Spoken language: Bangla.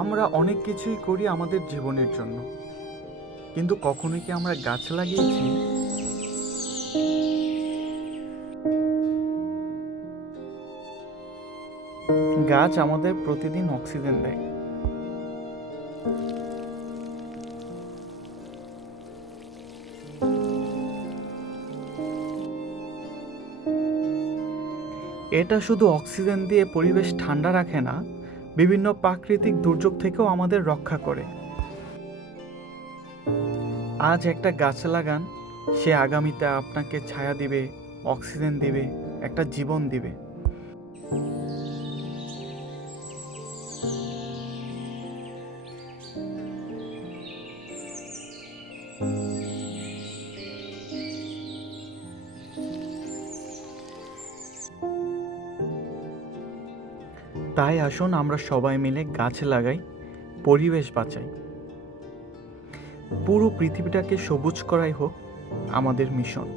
আমরা অনেক কিছুই করি আমাদের জীবনের জন্য, কিন্তু কখনো কি আমরা গাছ লাগিয়েছি? গাছ আমাদের প্রতিদিন অক্সিজেন দেয়। এটা শুধু অক্সিজেন দিয়ে পরিবেশ ঠান্ডা রাখে না, বিভিন্ন প্রাকৃতিক দুর্যোগ থেকেও আমাদের রক্ষা করে। আজ একটা গাছ লাগান, সে আগামীতে আপনাকে ছায়া দিবে, অক্সিজেন দিবে, একটা জীবন দিবে। তাই আসুন আমরা সবাই মিলে গাছ লাগাই, পরিবেশ বাঁচাই। পুরো পৃথিবীটাকে সবুজ করাই হোক আমাদের মিশন।